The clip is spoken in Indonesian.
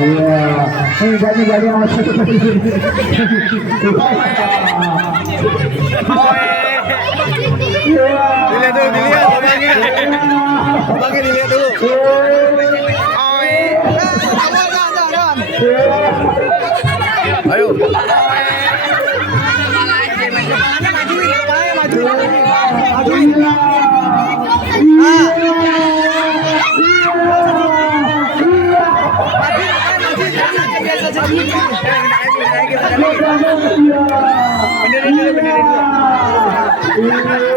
iya. Ini jadi masuk. Dilihat dulu, dilihat abangnya. Abangnya dilihat dulu. Ayo. Benerin dulu, benerin dulu.